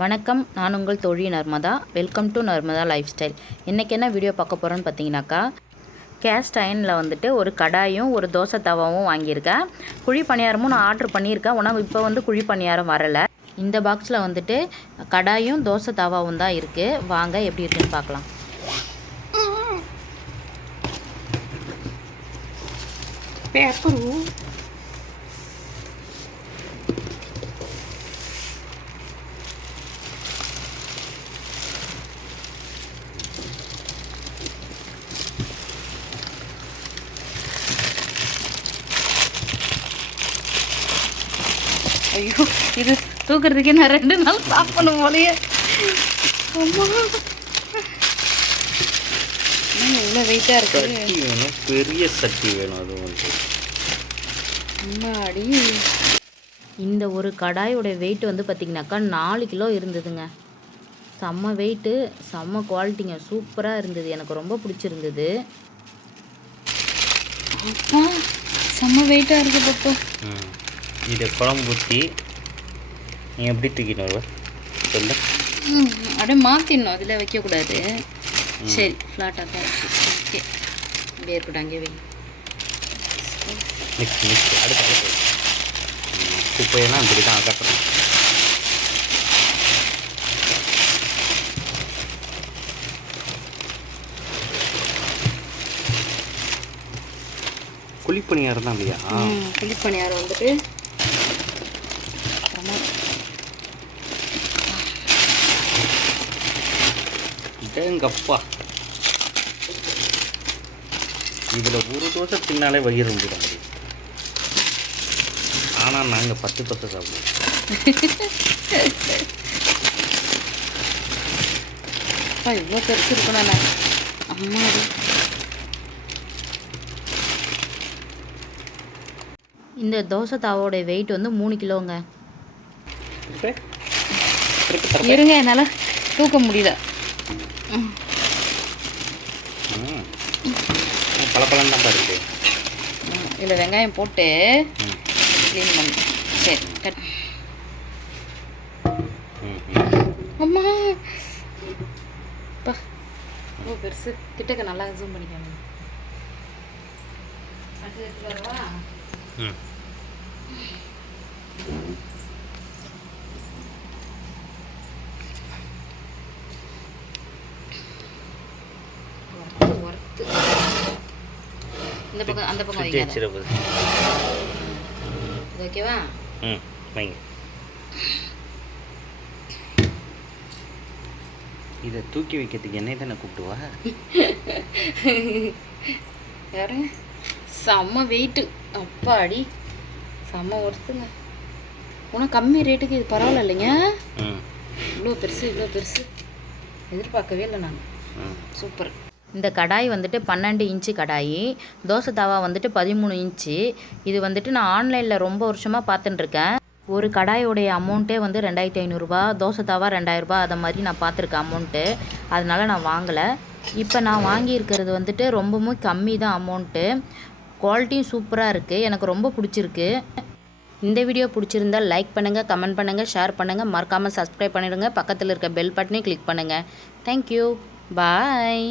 வணக்கம், நான் உங்கள் தோழி Narmada. Welcome to Narmada life style. இன்றைக்கி என்ன வீடியோ பார்க்க போகிறோன்னு பார்த்தீங்கன்னாக்கா, கேஸ்ட் அயனில் வந்துட்டு ஒரு கடாயும் ஒரு தோசை தவாவும் வாங்கியிருக்கேன். குழி பணியாரமும் நான் ஆர்டர் பண்ணியிருக்கேன். ஆனால் இப்போ வந்து குழி பணியாரம் வரலை. இந்த பாக்ஸில் வந்துட்டு கடாயும் தோசை தவாவும் தான் இருக்குது. வாங்க எப்படி இருக்குன்னு பார்க்கலாம். பேப்பரு ஐயோ, இது தூக்குறதுக்கே நான் 2 நாள் சாப்பிடணும் போலையே. அம்மா இவ்வளோ வெயிட்டாக இருக்கு. சட்டி வேணும், பெரிய சட்டி வேணும். அது வந்து அம்மாடி, இந்த ஒரு கடாயோட வெயிட் வந்து பார்த்திங்கனாக்கா 4 கிலோ இருந்ததுங்க. செம்ம வெயிட்டு, செம்ம குவாலிட்டிங்க, சூப்பராக இருந்தது. எனக்கு ரொம்ப பிடிச்சிருந்தது. அப்பா செம்ம வெயிட்டாக இருக்குது பாப்பா. இதை குழம்பு ஊற்றி நீ எப்படி தூக்கிட்டு வருவ சொல்ல? அப்படியே மாற்றிடணும், அதில் வைக்கக்கூடாது. சரி, ஃப்ளாட்டாக தான் இருக்குது. ஓகே, அப்படியே இருக்கட்டும், அங்கே வை. நெக்ஸ்ட் அடுத்து குப்பையெல்லாம் இப்படி தான் அகற்றணும். குழிப்பணியாரம் தான் இல்லையா? குழிப்பணியாரம் வந்துட்டு எங்கப்பா, இதில் ஒரு தோசை தின்னாலே வயிறு முடிய முடியும். ஆனால் நாங்கள் 10 தோசை சாப்பிடுவோம். இவ்வளோ பெருசு இருக்கணும். நான் அம்மா, இந்த தோசை தாவோட வெயிட் வந்து 3 கிலோங்க. இருங்க, என்னால் தூக்க முடியல. பழப்பழம் தான் இருக்கு. இதில் வெங்காயம் போட்டு க்ளீன் பண்ணு. சரி, கட். அம்மா அப்பா, ஓ பெருசு. கிட்டக்க நல்லா ஜூம் பண்ணிக்கணும். இந்த பக்கம் அந்த பக்கம் வைங்க. ஓகேவா? வைங்க. இதை தூக்கி வைக்கிறதுக்கு என்னை தானே கூப்பிடுவா? யாரு? செம்ம வெயிட்டு, அப்பாடி, செம்ம ஒருத்துங்க. உனக்கு கம்மி ரேட்டுக்கு இது பரவாயில்ல இல்லைங்க? இவ்வளோ பெருசு, இவ்வளோ பெருசு எதிர்பார்க்கவே இல்லை நான். சூப்பர். இந்த கடாய் வந்துட்டு 12 இன்ச்சு கடாய், தோசை தவா வந்துட்டு 13 இன்ச்சு. இது வந்துட்டு நான் ஆன்லைனில் ரொம்ப வருஷமாக பார்த்துட்டுருக்கேன். ஒரு கடாயோடைய அமௌண்ட்டே வந்து 2500 ரூபா, தோசை தவா 2000 ரூபா, அதை மாதிரி நான் பார்த்துருக்கேன் அமௌண்ட்டு. அதனால் நான் வாங்கலை. இப்போ நான் வாங்கியிருக்கிறது வந்துட்டு ரொம்பவும் கம்மி தான் அமௌண்ட்டு. குவாலிட்டியும் சூப்பராக இருக்குது, எனக்கு ரொம்ப பிடிச்சிருக்கு. இந்த வீடியோ பிடிச்சிருந்தால் லைக் பண்ணுங்கள், கமெண்ட் பண்ணுங்கள், ஷேர் பண்ணுங்கள், மறக்காமல் சப்ஸ்கிரைப் பண்ணிடுங்க. பக்கத்தில் இருக்க பெல் பட்டனையும் கிளிக் பண்ணுங்கள். தேங்க்யூ, பாய்.